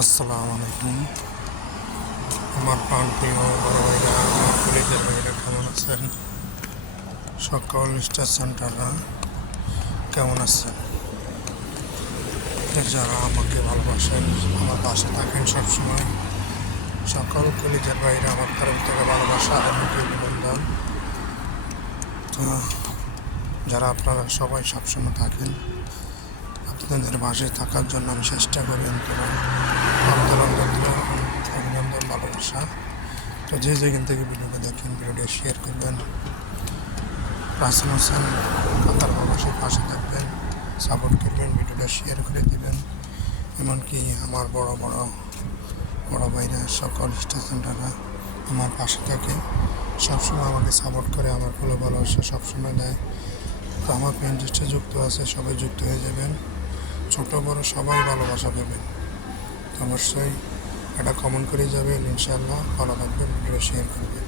আসসালামু আলাইকুম। আমার প্রাণপ্রিয় বড় ভাইরা, আমার কলিজার ভাইরা কেমন আছেন? সকল স্টার সেন্টাররা কেমন আছেন? যারা আমাকে ভালোবাসেন, আমার পাশে থাকেন সবসময়, সকল কলিজার ভাইরা আমার তরফ থেকে ভালোবাসা এবং অভিনন্দন। তো যারা আপনারা সবাই সবসময় থাকেন, আপনাদের পাশে থাকার জন্য আমি চেষ্টা করি অভিনন্দন, ভালোবাসা। তো যে যেখান থেকে ভিডিওটা দেখেন, ভিডিওটা শেয়ার করবেন। রাসেল হোসেন কাতার প্রবাসীর পাশে থাকবেন, সাপোর্ট করবেন, ভিডিওটা শেয়ার করে দিবেন। এমনকি আমার বড় ভাইরা, সকল স্টার সেন্টাররা আমার পাশে থাকে, সবসময় আমাকে সাপোর্ট করে, আমার ভালোবাসা সবসময় দেয়। তো আমার ইন্ডাস্ট্রি যুক্ত আছে, সবাই যুক্ত হয়ে যাবেন। ছোট বড় সবাই ভালোবাসা পাবেন। অবশ্যই এটা কমেন্ট করে যাবেন, ইনশাআল্লাহ ভালো থাকবেন, ভিডিও শেয়ার করবেন।